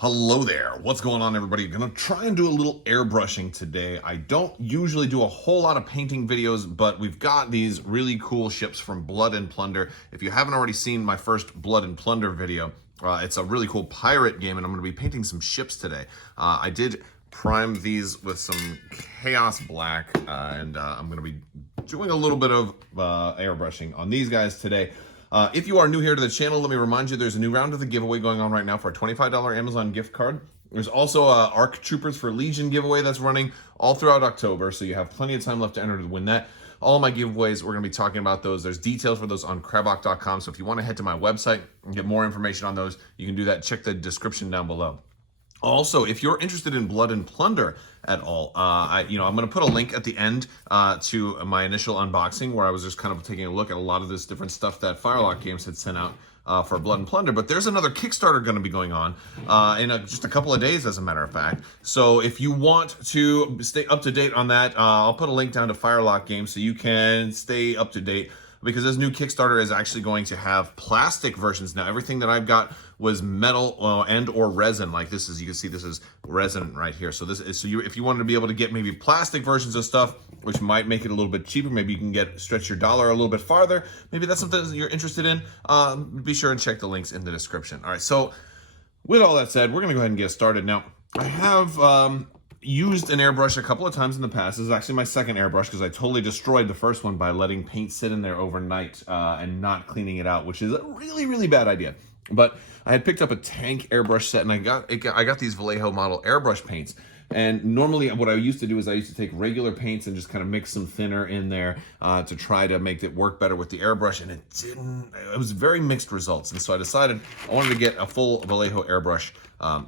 Hello there. What's going on, everybody? Gonna try and do a little airbrushing today. I don't usually do a whole lot of painting videos, but we've got these really cool ships from Blood and Plunder. If you haven't already seen my first Blood and Plunder video, it's a really cool pirate game, and I'm gonna be painting some ships today. I did prime these with some Chaos Black, and I'm gonna be doing a little bit of airbrushing on these guys today. If you are new here to the channel, let me remind you there's a new round of the giveaway going on right now for a $25 Amazon gift card. There's also a ARC Troopers for Legion giveaway that's running all throughout October, so you have plenty of time left to enter to win that. All my giveaways, we're going to be talking about those. There's details for those on Crabbok.com, so if you want to head to my website and get more information on those, you can do that. Check the description down below. Also, if you're interested in Blood and Plunder at all, I'm going to put a link at the end to my initial unboxing where I was just kind of taking a look at a lot of this different stuff that Firelock Games had sent out for Blood and Plunder. But there's another Kickstarter going to be going on in just a couple of days, as a matter of fact. So if you want to stay up to date on that, I'll put a link down to Firelock Games so you can stay up to date, because this new Kickstarter is actually going to have plastic versions now. Everything that I've got was metal and or resin. Like this is, you can see this is resin right here. So this is, if you wanted to be able to get maybe plastic versions of stuff, which might make it a little bit cheaper, maybe you can stretch your dollar a little bit farther. Maybe that's something that you're interested in. Be sure and check the links in the description. All right, so with all that said, we're gonna go ahead and get started. Now, I have used an airbrush a couple of times in the past. This is actually my second airbrush because I totally destroyed the first one by letting paint sit in there overnight and not cleaning it out, which is a really, really bad idea. But I had picked up a tank airbrush set, and I got these Vallejo model airbrush paints. And normally what I used to do is I used to take regular paints and just kind of mix some thinner in there to try to make it work better with the airbrush, and it was very mixed results. And so I decided I wanted to get a full Vallejo airbrush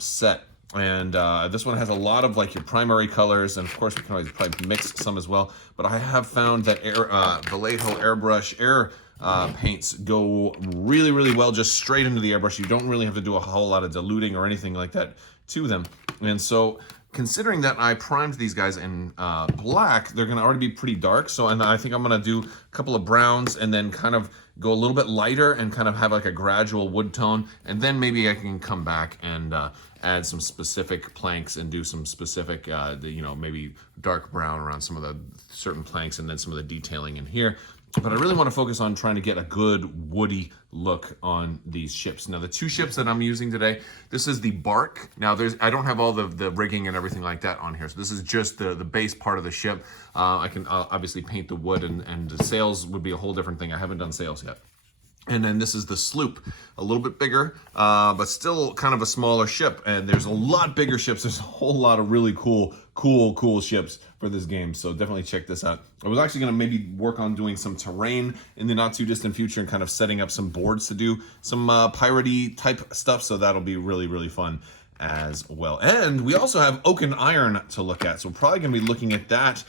set. And this one has a lot of like your primary colors, and of course we can always probably mix some as well. But I have found that Vallejo airbrush paints go really, really well just straight into the airbrush. You don't really have to do a whole lot of diluting or anything like that to them. And so, considering that I primed these guys in black, they're going to already be pretty dark. So, and I think I'm going to do a couple of browns and then kind of go a little bit lighter and kind of have like a gradual wood tone. And then maybe I can come back and add some specific planks and do some specific, maybe dark brown around some of the certain planks and then some of the detailing in here. But I really want to focus on trying to get a good woody look on these ships. Now, the two ships that I'm using today, this is the bark. Now, I don't have all the rigging and everything like that on here. So this is just the base part of the ship. I can obviously paint the wood, and the sails would be a whole different thing. I haven't done sails yet. And then this is the Sloop, a little bit bigger, but still kind of a smaller ship. And there's a lot bigger ships. There's a whole lot of really cool ships for this game. So definitely check this out. I was actually gonna maybe work on doing some terrain in the not too distant future and kind of setting up some boards to do some piratey type stuff. So that'll be really, really fun as well. And we also have oak and iron to look at, so we're probably gonna be looking at that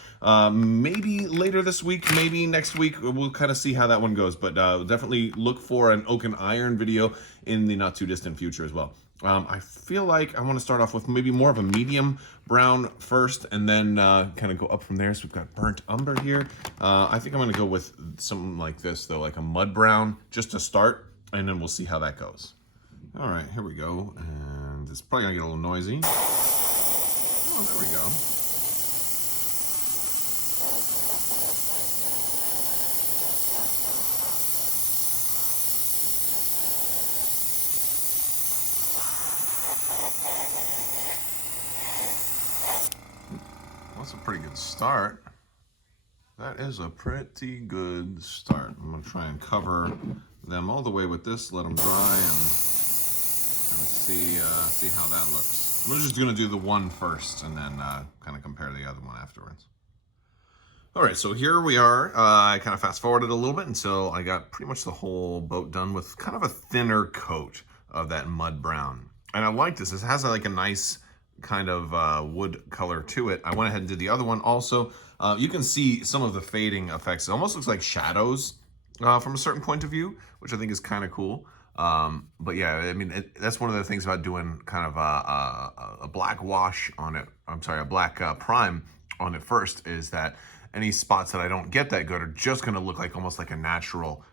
maybe later this week, maybe next week. We'll kind of see how that one goes, but definitely look for an oak and iron video in the not too distant future as well. I feel like I want to start off with maybe more of a medium brown first, and then kind of go up from there. So we've got burnt umber here. I think I'm going to go with something like this though, like a mud brown just to start, and then we'll see how that goes. All right, here we go. And it's probably gonna get a little noisy. Oh, there we go. That's a pretty good start. That is a pretty good start. I'm gonna try and cover them all the way with this, let them dry, and see how that looks. We're just gonna do the one first and then kind of compare the other one afterwards. All right, so here we are. I kind of fast forwarded a little bit until I got pretty much the whole boat done with kind of a thinner coat of that mud brown. And I like this. This has like a nice kind of wood color to it. I went ahead and did the other one also. You can see some of the fading effects. It almost looks like shadows from a certain point of view, which I think is kind of cool. But yeah, I mean, that's one of the things about doing kind of a black wash on it. I'm sorry, a black prime on it first, is that any spots that I don't get that good are just gonna look like almost like a natural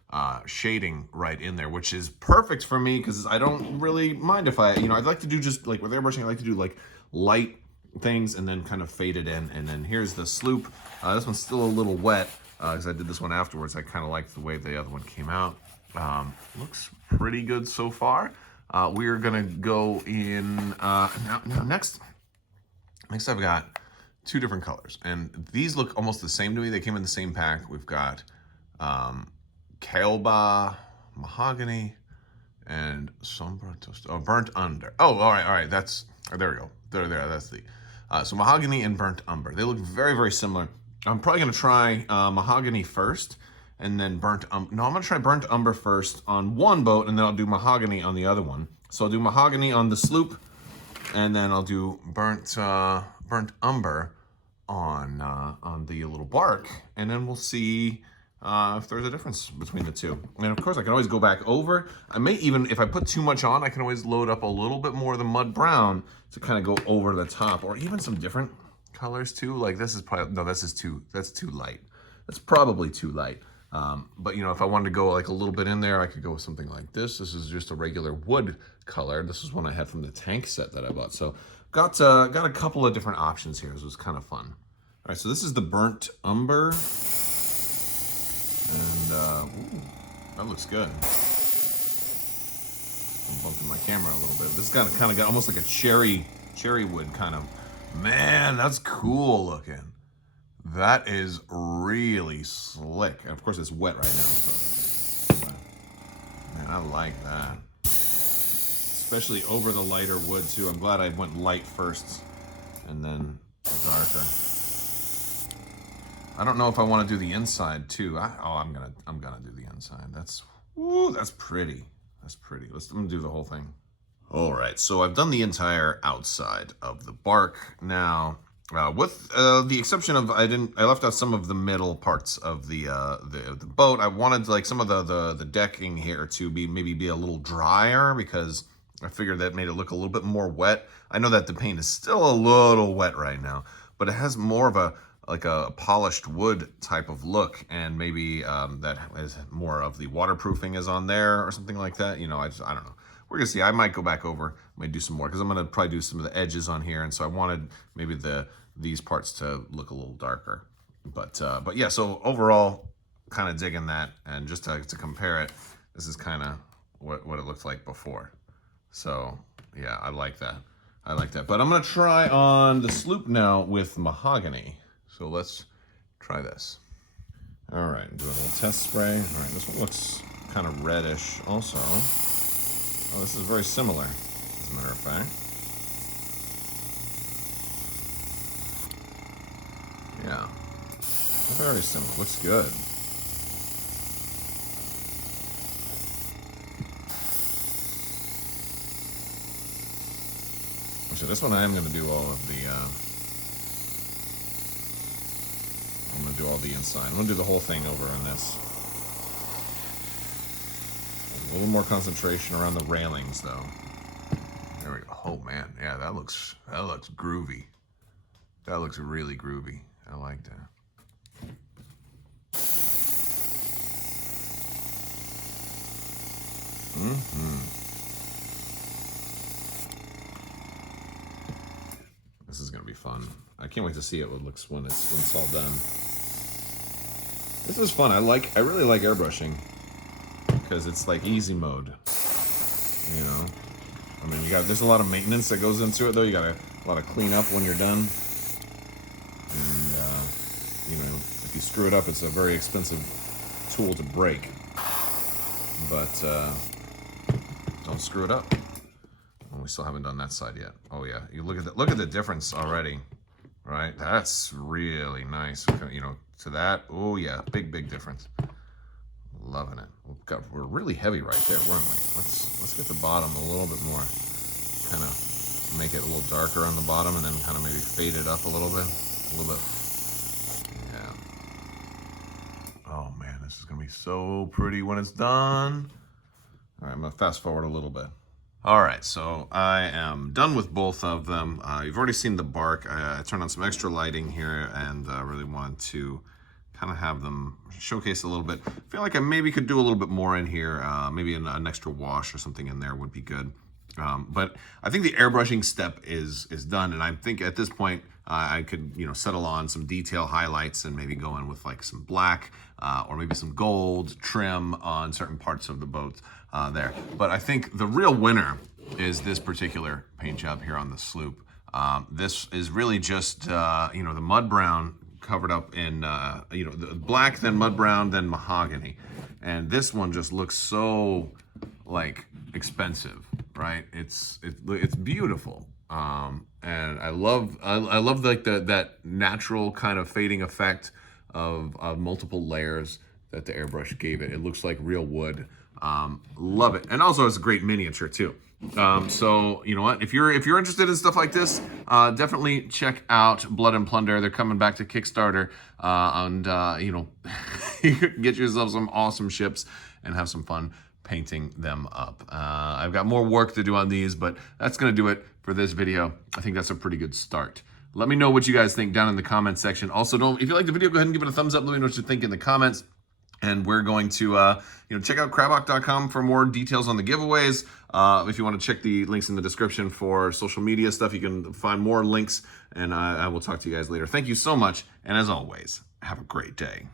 shading right in there, which is perfect for me because I don't really mind if I'd like to do just like with airbrushing, I like to do like light things and then kind of fade it in. And then here's the Sloop. This one's still a little wet because I did this one afterwards. I kind of like the way the other one came out. Looks pretty good so far. We're gonna go in now next I've got two different colors, and these look almost the same to me. They came in the same pack. We've got Crabbok, Mahogany, and Burnt Under. Oh, all right. That's there we go. There. That's the so Mahogany and Burnt Umber. They look very, very similar. I'm probably gonna try Mahogany first, and then I'm gonna try Burnt Umber first on one boat, and then I'll do Mahogany on the other one. So I'll do Mahogany on the Sloop, and then I'll do Burnt Umber on the little bark, and then we'll see if there's a difference between the two. And of course, I can always go back over. I may even, if I put too much on, I can always load up a little bit more of the mud brown to kind of go over the top, or even some different colors too. Like this is probably, no, that's too light. That's probably too light. But if I wanted to go like a little bit in there, I could go with something like this. This is just a regular wood color. This is one I had from the tank set that I bought. So got a couple of different options here. This was kind of fun. All right, so this is the Burnt Umber. And ooh, that looks good. I'm bumping my camera a little bit. This kind of got almost like a cherry wood kind of. Man, that's cool looking. That is really slick. And of course, it's wet right now. So, man, I like that. Especially over the lighter wood too. I'm glad I went light first and then darker. I don't know if I want to do the inside too. I'm gonna do the inside. That's pretty. That's pretty. I'm gonna do the whole thing. All right, so I've done the entire outside of the bark now. With the exception of I left out some of the middle parts of the boat. I wanted like some of the decking here to maybe be a little drier because I figured that made it look a little bit more wet. I know that the paint is still a little wet right now, but it has more of a polished wood type of look, and maybe that is more of the waterproofing is on there or something like that. I don't know. We're gonna see. I might go back over, might do some more because I'm gonna probably do some of the edges on here, and so I wanted maybe these parts to look a little darker. But yeah. So overall, kind of digging that, and just to compare it, this is kind of what it looked like before. So yeah, I like that. But I'm gonna try on the Sloop now with Mahogany. So let's try this. All right, do a little test spray. All right, this one looks kind of reddish also. Oh, this is very similar, as a matter of fact. Yeah, very similar. Looks good. So this one I am going to do all of the. I'm going to do all the inside. I'm going to do the whole thing over on this. A little more concentration around the railings, though. There we go. Oh man, yeah, that looks groovy. That looks really groovy. I like that. This is gonna be fun. I can't wait to see it looks when it's all done. This is fun. I really like airbrushing because it's like easy mode. I mean, there's a lot of maintenance that goes into it though. You got a lot of cleanup when you're done. And if you screw it up, it's a very expensive tool to break. But don't screw it up. We still haven't done that side yet. Oh yeah, you look at the difference already, right? That's really nice. To that. Oh yeah, big difference. Loving it. We're really heavy right there, weren't we? Let's get the bottom a little bit more. Kind of make it a little darker on the bottom, and then kind of maybe fade it up a little bit. Yeah. Oh man, this is gonna be so pretty when it's done. All right, I'm gonna fast forward a little bit. All right, so I am done with both of them. You've already seen the bark. I turned on some extra lighting here and really wanted to kind of have them showcase a little bit. I feel like I maybe could do a little bit more in here. Maybe an extra wash or something in there would be good. But I think the airbrushing step is done, and I think at this point I could, you know, settle on some detail highlights and maybe go in with like some black or maybe some gold trim on certain parts of the boat there. But I think the real winner is this particular paint job here on the Sloop. This is really just you know, the mud brown covered up in you know, the black, then mud brown, then mahogany, and this one just looks so like expensive, right? It's beautiful, and I love like that natural kind of fading effect of multiple layers that the airbrush gave it. It looks like real wood. Love it, and also it's a great miniature too. So you know what, if you're interested in stuff like this, definitely check out Blood and Plunder. They're coming back to Kickstarter, and you know, you can get yourself some awesome ships and have some fun painting them up. I've got more work to do on these, but that's gonna do it for this video. I think that's a pretty good start. Let me know what you guys think down in the comments section. Also, if you like the video, go ahead and give it a thumbs up. Let me know what you think in the comments. And we're going to, you know, check out Crabbok.com for more details on the giveaways. If you want to check the links in the description for social media stuff, you can find more links. And I will talk to you guys later. Thank you so much. And as always, have a great day.